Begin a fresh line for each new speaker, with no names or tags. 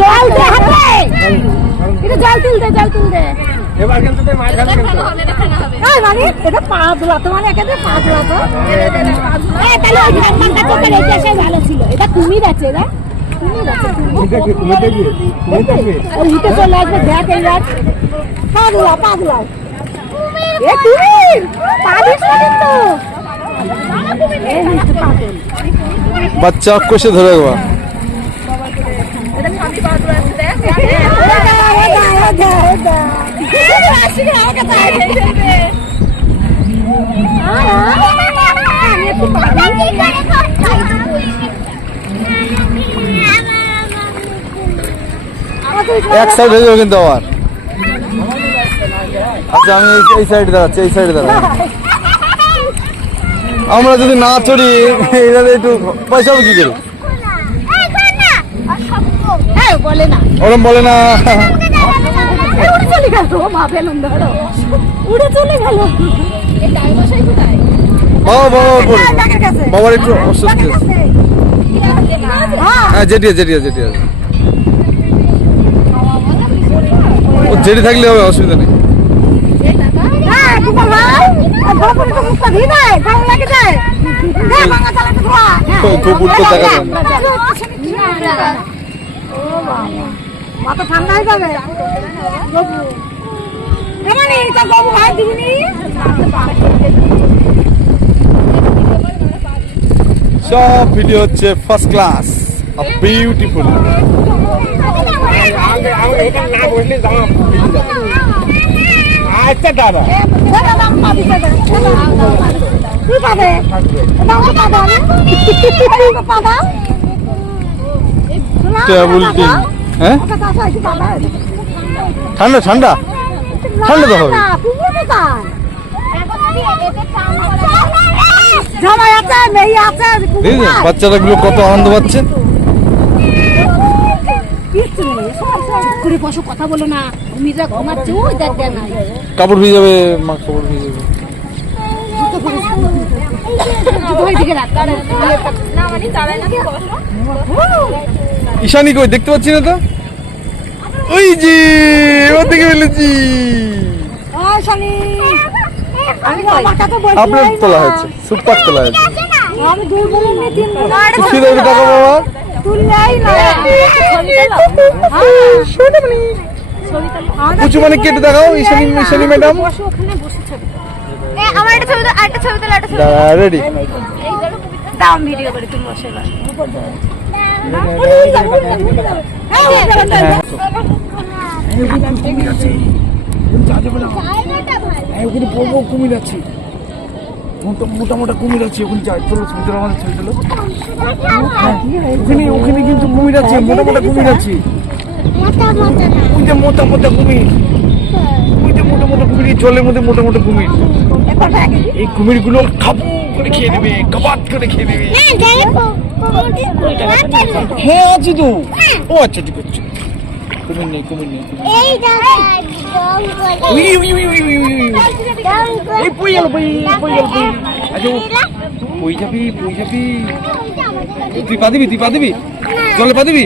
জল দে হাতে। এটা জল তুল দে জল তুল দে।
এবার কিন্তু তুই মাছ খাবি কিন্তু।
এই মানে এটা পা ধোয়া তো মানে এখানে পা তো। এই তাহলে ওই তো করে ভালো ছিল। এটা তুমি আছে না? আছে ওই চলে আসবে দেখ এই রাত। এ কিন্তু।
বাচ্চা কষে ধরে গো। এক সাইড হয়ে যাবে কিন্তু আবার আচ্ছা আমি এই- সাইডে দাঁড়াচ্ছি, এই সাইডে দাঁড়াচ্ছি। আমরা যদি না চড়ি এটাতে একটু পয়সা কি করে?
বলে না।
ওরম বলে না।
এই উড়ে চলে গেল মা বেলুন ধরো উড়ে চলে গেল এই ডাইনোসর কোথায়
বাবা বাবা পড়ে
কাকের কাছে
বাবার একটু অসুস্থ
হ্যাঁ
হ্যাঁ ও জেঠি থাকলে হবে অসুবিধা নেই।
হ্যাঁ তোমার তো
দেখা যায়
মাথা ঠান্ডা হয়ে যাবে? ভাই দিবনি।
সব ভিডিও হচ্ছে ফার্স্ট ক্লাস বিউটিফুল
আচ্ছা দাদা।
পাবা।
টেবুল টিন হ্যাঁ? ঠান্ডা ঠান্ডা। ঠান্ডা তো হবে। বাচ্চারা গুলো কত আনন্দ পাচ্ছে।
কথা বলো না।
কাপড় ভিজে যাবে মা কাপড় ভিজে ঈশানি কই দেখতে পাচ্ছি না তো? ওই জি ও দেখে ফেলেছি। আপনার তোলা হয়েছে সুপার তোলা হয়েছে।
আমি দুই বোন নিয়ে তিন বোন
খুশি দেবে টাকা বাবা?
তুললেই না
কুচু মানে কেটে দেখাও ঈশানি ঈশানি ম্যাডাম।
ওখানে বসে ছবি
আমার একটা ছবি তো- আরেকটা ছবি তোলা একটা ছবি
রেডি
দাম ভিডিও করে তুমি বসে
বড় বড় কুমির আছে মোটা মোটা মোটা কুমির আছে ওখানে যাই চলো ছবি তোলা আমাদের ছবি তোলো ওখানে ওখানে কিন্তু কুমির আছে মোটা মোটা কুমির আছে। ওই যে মোটা মোটা কুমির। মোটা মোটা কুমির জলের মধ্যে মোটা মোটা কুমির। এই কুমিরগুলো খাবু করে খেয়ে নেবে কাবাত করে খেয়ে নেবে। হ্যাঁ আছে তো। ও আচ্ছা ঠিক আছে। কুমির নেই কুমির নেই এই পই গেল পই পই গেল পই আচ্ছা পই যাবি পই যাবি। তুই পা দিবি তুই পা দিবি? জলে পা দিবি?